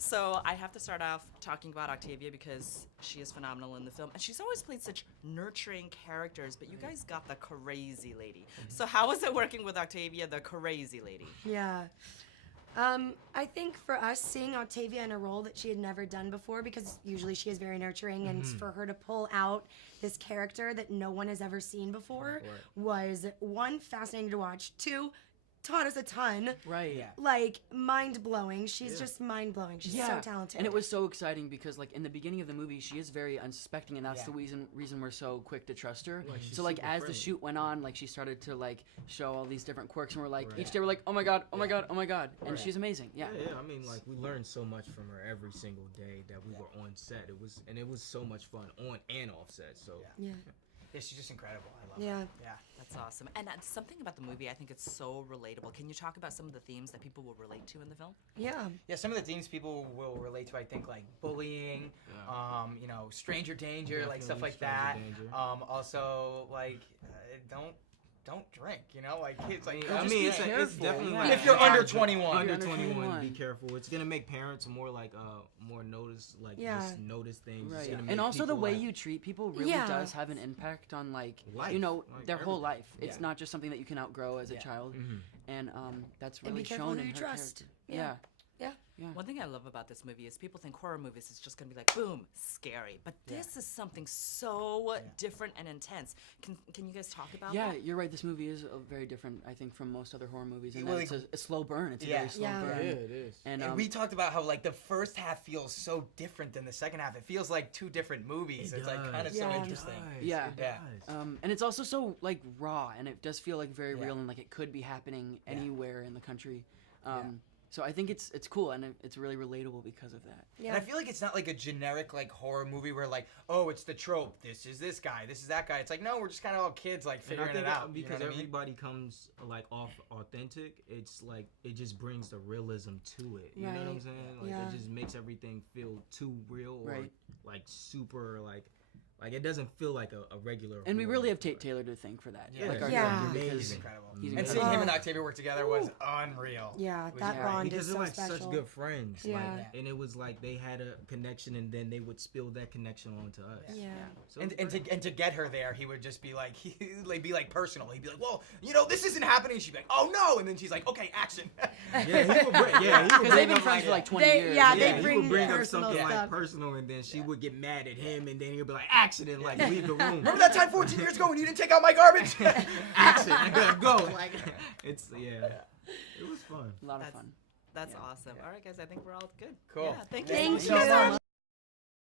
So I have to start off talking about Octavia because she is phenomenal in the film, and she's always played such nurturing characters. But you guys got the crazy lady. So how was it working with Octavia, the crazy lady? Yeah. I think for us, seeing Octavia in a role that she had never done before, because usually she is very nurturing, and for her to pull out this character that no one has ever seen before was, one, fascinating to watch, two, taught us a ton. Right. Yeah. Like, mind-blowing. She's just mind-blowing. She's so talented. And it was so exciting because, like, in the beginning of the movie, she is very unsuspecting, and that's the reason we're so quick to trust her. Like, so, like, as the shoot went on, like, she started to, like, show all these different quirks, and we're like, each day we're like, oh my god, oh my god, oh my god. And she's amazing. Yeah. Yeah, I mean, like, we learned so much from her every single day that we were on set. It was so much fun on and off set. So Yeah. Yeah, she's just incredible. I love her. Yeah. That's awesome. And something about the movie, I think it's so relatable. Can you talk about some of the themes that people will relate to in the film? Yeah. Yeah, some of the themes people will relate to, I think, like bullying, you know, stranger danger, like stuff like that. Also, like, don't drink, you know, like kids, like. I mean, it's definitely like, if you're under 21. Under 21, be careful. It's gonna make parents more like more notice, like just notice things. Right. It's And also the way like, you treat people really does have an impact on, like, life, you know, like their whole everything. life. It's not just something that you can outgrow as a child. And that's really be careful shown who in you her trust. character. Yeah. One thing I love about this movie is people think horror movies is just going to be like, boom, scary. But this is something so different and intense. Can you guys talk about that? Yeah, you're right. This movie is very different, I think, from most other horror movies. And it's a slow burn. It's a very slow burn. Yeah, it is. And we talked about how, like, the first half feels so different than the second half. It feels like two different movies. It's like kind of so interesting. Yeah. Yeah. And it's also so, like, raw, and it does feel like very real, and like it could be happening anywhere in the country. So I think it's cool, and it's really relatable because of that. And I feel like it's not like a generic, like, horror movie where, like, oh, it's the trope. This is this guy. This is that guy. It's like, no, we're just kind of all kids, like, figuring it out. Because you know what everybody comes, like, off authentic, it's like, it just brings the realism to it. You know what I'm saying? Like, it just makes everything feel too real or, like, super, like it doesn't feel like a regular. And we really have Tate Taylor to thank for that. Yeah. Like our Yeah. director, because He's incredible. He's And incredible. seeing him and Octavia work together was unreal. Yeah, that bond because is they're so like special. such good friends. Yeah. Like, and it was like they had a connection, and then they would spill that connection onto us. Yeah. So And to get her there, he would just be like, he'd be like personal. He'd be like, well, you know, this isn't happening. She'd be like, oh no, and then she's like, okay, action. yeah, he would bring, because they've been friends for like 20 years. Yeah, yeah, they he bring would bring up personal something stuff. like personal, and then she would get mad at him, and then he'd be like, action, and like leave the room. Remember that time 14 years ago when you didn't take out my garbage? Action, I gotta go. Like, it's it was fun. A lot of fun. That's awesome. All right, guys, I think we're all good. Cool. Yeah, thank you Thank so you. much.